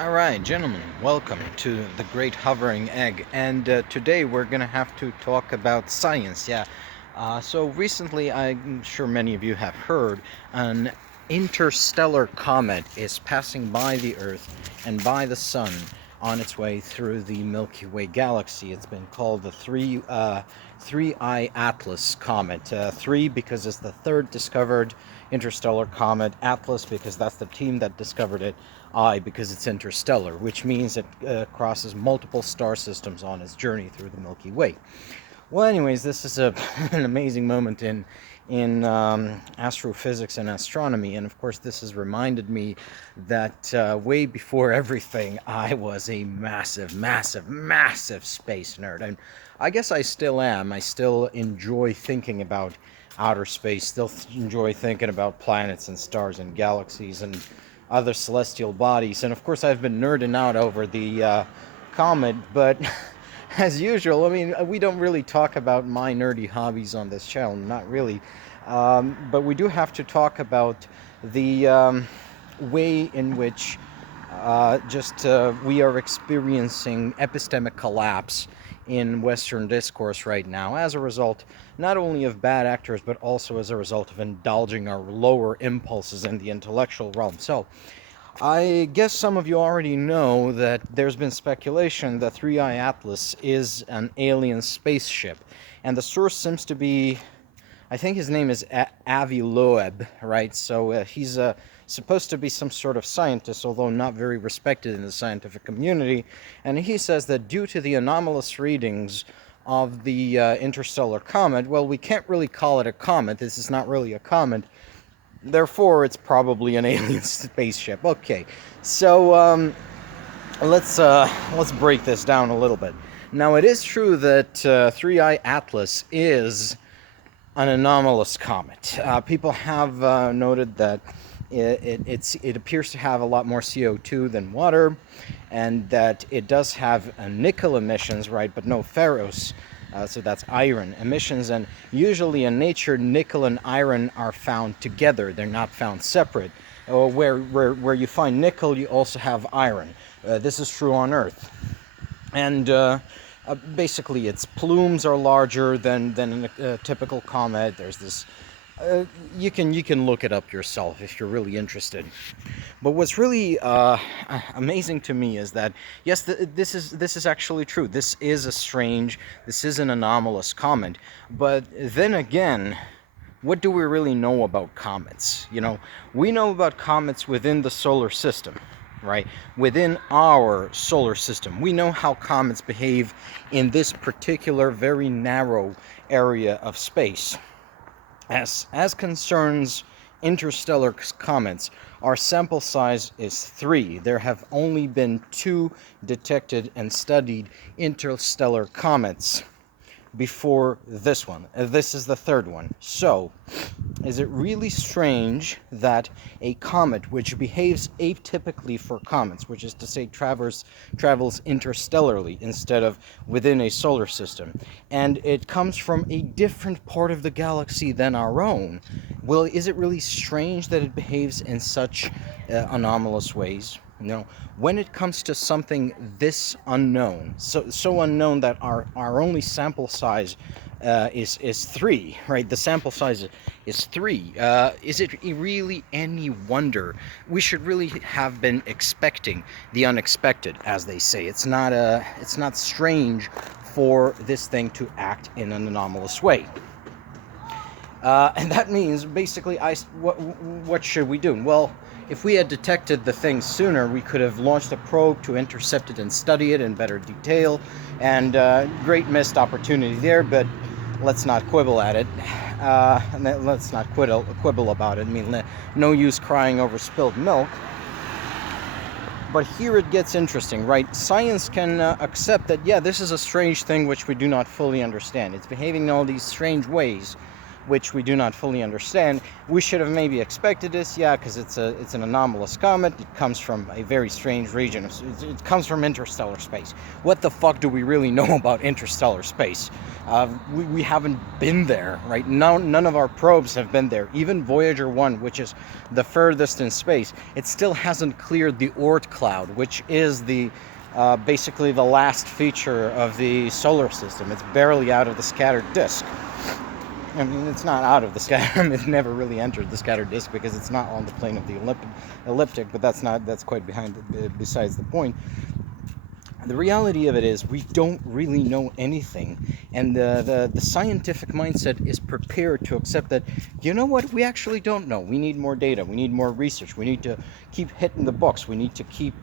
Alright, gentlemen, welcome to the Great Hovering Egg. And today we're going to have to talk about science. So recently, I'm sure many of you have heard, an interstellar comet is passing by the Earth and by the Sun on its way through the Milky Way galaxy. It's been called the Three-Eye Atlas Comet. Three because it's the third discovered interstellar comet. Atlas because that's the team that discovered it. I because it's interstellar, which means it crosses multiple star systems on its journey through the Milky Way. Well, anyways, this is an amazing moment in astrophysics and astronomy, and of course, this has reminded me that way before everything, I was a massive, massive, massive space nerd, and I guess I still am. I still enjoy thinking about outer space, still enjoy thinking about planets and stars and galaxies and other celestial bodies. And of course, I've been nerding out over the comet, but as usual, I mean, we don't really talk about my nerdy hobbies on this channel, not really. But we do have to talk about the way in which we are experiencing epistemic collapse in Western discourse right now as a result not only of bad actors but also as a result of indulging our lower impulses in the intellectual realm. So I guess some of you already know that there's been speculation that Three-Eye Atlas is an alien spaceship, and the source seems to be, I think his name is Avi Loeb, right? So he's supposed to be some sort of scientist, although not very respected in the scientific community. And he says that due to the anomalous readings of the interstellar comet, well, we can't really call it a comet. This is not really a comet. Therefore, it's probably an alien spaceship. Okay, so let's break this down a little bit. Now, it is true that Three-Eye Atlas is an anomalous comet. People have noted that it appears to have a lot more CO2 than water, and that it does have nickel emissions, right, but no ferrous. So that's iron emissions, and usually in nature, nickel and iron are found together. They're not found separate. Where you find nickel, you also have iron. This is true on Earth. And basically, its plumes are larger than a typical comet. There's this. You can look it up yourself if you're really interested. But what's really amazing to me is that yes, this is actually true. This is an anomalous comet. But then again, what do we really know about comets? You know, we know about comets within the solar system, right? Within our solar system, we know how comets behave in this particular very narrow area of space. As concerns interstellar comets, our sample size is 3. There have only been 2 detected and studied interstellar comets before this one. This is the third one. So, is it really strange that a comet which behaves atypically for comets, which is to say travels interstellarly instead of within a solar system, and it comes from a different part of the galaxy than our own, well, is it really strange that it behaves in such anomalous ways? No. When it comes to something this unknown, so unknown that our only sample size is 3, right? The sample size is 3. Is it really any wonder? We should really have been expecting the unexpected, as they say. It's not strange for this thing to act in an anomalous way. And that means basically, what should we do? Well, if we had detected the thing sooner, we could have launched a probe to intercept it and study it in better detail. And great missed opportunity there, but let's not quibble at it. And let's not quibble about it. I mean, no use crying over spilled milk. But here it gets interesting, right? Science can accept that, yeah, this is a strange thing which we do not fully understand. It's behaving in all these strange ways. which we do not fully understand. We should have maybe expected this, yeah, because it's an anomalous comet. It comes from a very strange region. It comes from interstellar space. What the fuck do we really know about interstellar space? We haven't been there, right? None of our probes have been there. Even Voyager 1, which is the furthest in space, it still hasn't cleared the Oort cloud, which is basically the last feature of the solar system. It's barely out of the scattered disk. I mean, it's not out of the scatter. It never really entered the scattered disk because it's not on the plane of the elliptic. But that's quite besides the point. The reality of it is we don't really know anything, and the scientific mindset is prepared to accept that, you know what, we actually don't know. We need more data, we need more research, we need to keep hitting the books, we need to keep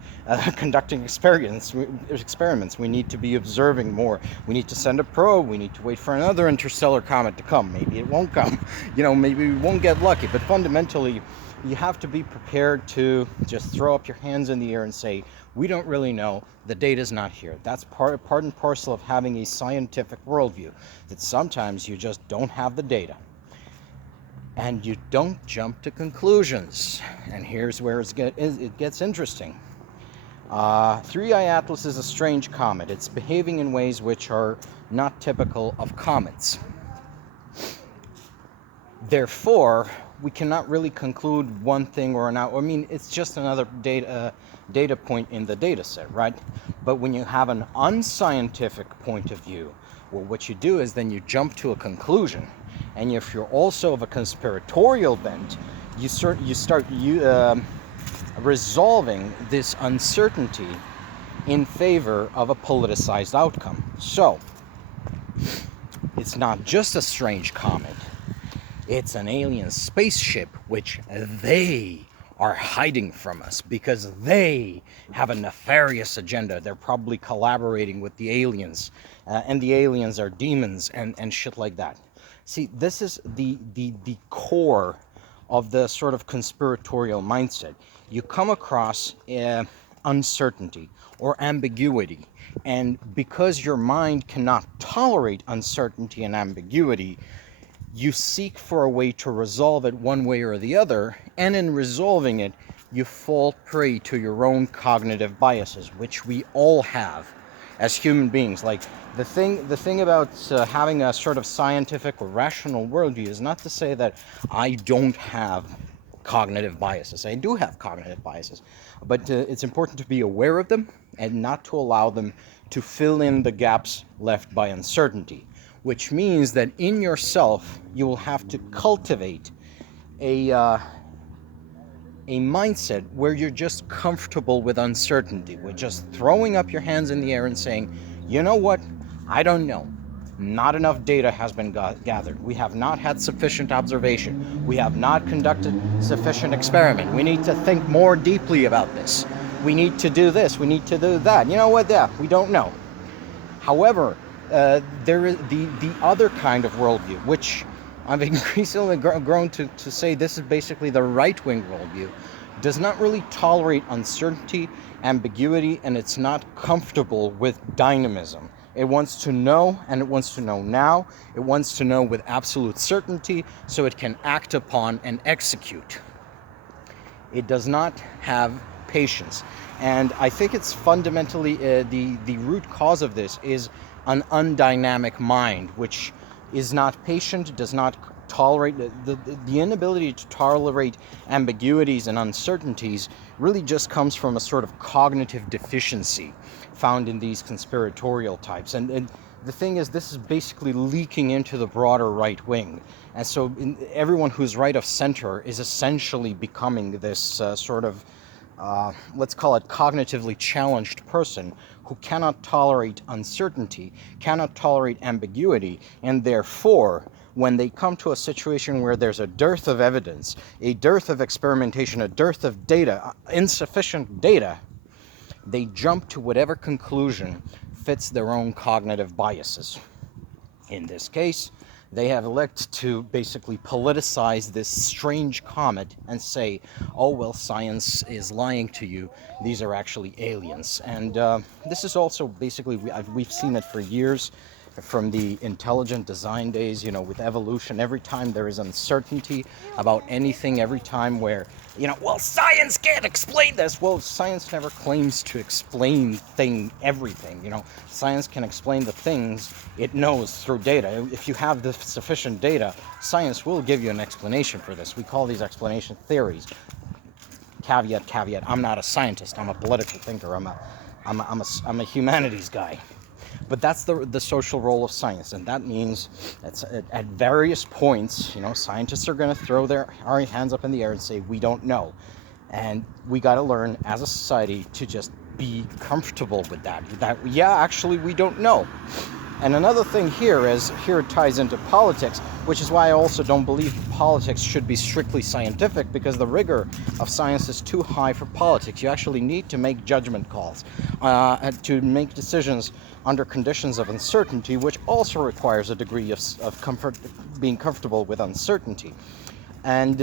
conducting experiments, we need to be observing more, we need to send a probe, we need to wait for another interstellar comet to come. Maybe it won't come, maybe we won't get lucky, but fundamentally you have to be prepared to just throw up your hands in the air and say, we don't really know, the data's not here. That's part and parcel of having a scientific worldview, that sometimes you just don't have the data. And you don't jump to conclusions. And here's where it gets interesting. 3I Atlas is a strange comet. It's behaving in ways which are not typical of comets. Therefore, we cannot really conclude one thing or another. I mean, it's just another data point in the data set, right? But when you have an unscientific point of view, well, what you do is then you jump to a conclusion. And if you're also of a conspiratorial bent, you start resolving this uncertainty in favor of a politicized outcome. So, it's not just a strange comet. It's an alien spaceship which they are hiding from us because they have a nefarious agenda. They're probably collaborating with the aliens, and the aliens are demons and shit like that. See, this is the core of the sort of conspiratorial mindset. You come across uncertainty or ambiguity, and because your mind cannot tolerate uncertainty and ambiguity, you seek for a way to resolve it one way or the other, and in resolving it, you fall prey to your own cognitive biases, which we all have as human beings. Like, the thing about having a sort of scientific or rational worldview is not to say that I don't have cognitive biases. I do have cognitive biases, but it's important to be aware of them and not to allow them to fill in the gaps left by uncertainty. Which means that in yourself, you will have to cultivate a mindset where you're just comfortable with uncertainty, with just throwing up your hands in the air and saying, you know what, I don't know. Not enough data has been gathered. We have not had sufficient observation. We have not conducted sufficient experiment. We need to think more deeply about this. We need to do this. We need to do that. You know what? Yeah, we don't know. However, there is the other kind of worldview, which I've increasingly grown to say this is basically the right-wing worldview, does not really tolerate uncertainty, ambiguity, and it's not comfortable with dynamism. It wants to know, and it wants to know now. It wants to know with absolute certainty so it can act upon and execute. It does not have patience. And I think it's fundamentally the root cause of this is an undynamic mind, which is not patient, does not tolerate the inability to tolerate ambiguities and uncertainties really just comes from a sort of cognitive deficiency found in these conspiratorial types. And the thing is, this is basically leaking into the broader right wing. And so everyone who's right of center is essentially becoming this sort of let's call it cognitively challenged person who cannot tolerate uncertainty, cannot tolerate ambiguity, and therefore, when they come to a situation where there's a dearth of evidence, a dearth of experimentation, a dearth of data, insufficient data, they jump to whatever conclusion fits their own cognitive biases. In this case, they have elected to basically politicize this strange comet and say, oh, well, science is lying to you. These are actually aliens. And this is also basically, we've seen it for years. from the intelligent design days, with evolution. Every time there is uncertainty about anything, every time where, well, science can't explain this. Well, science never claims to explain everything. Science can explain the things it knows through data. If you have the sufficient data, science will give you an explanation for this. We call these explanation theories. Caveat, I'm not a scientist. I'm a political thinker. I'm a humanities guy. But that's the social role of science, and that means that's at various points, scientists are going to throw their hands up in the air and say, we don't know. And we got to learn as a society to just be comfortable with that, yeah, actually, we don't know. And another thing here it ties into politics, which is why I also don't believe politics should be strictly scientific, because the rigor of science is too high for politics. You actually need to make judgment calls, to make decisions under conditions of uncertainty, which also requires a degree of comfort, being comfortable with uncertainty. And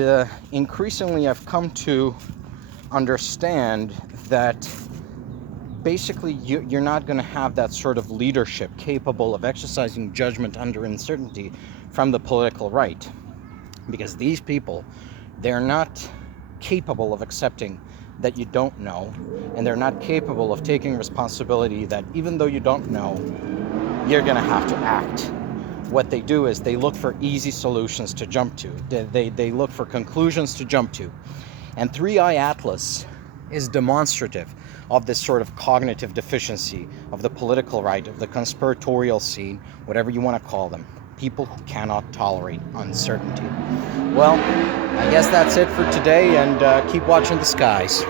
increasingly I've come to understand that basically you're not going to have that sort of leadership capable of exercising judgment under uncertainty from the political right, because these people, they're not capable of accepting that you don't know, and they're not capable of taking responsibility that even though you don't know, you're going to have to act. What they do is they look for easy solutions to jump to. They look for conclusions to jump to. And 3i Atlas is demonstrative of this sort of cognitive deficiency of the political right, of the conspiratorial scene, whatever you want to call them. People who cannot tolerate uncertainty. Well, I guess that's it for today, and keep watching the skies.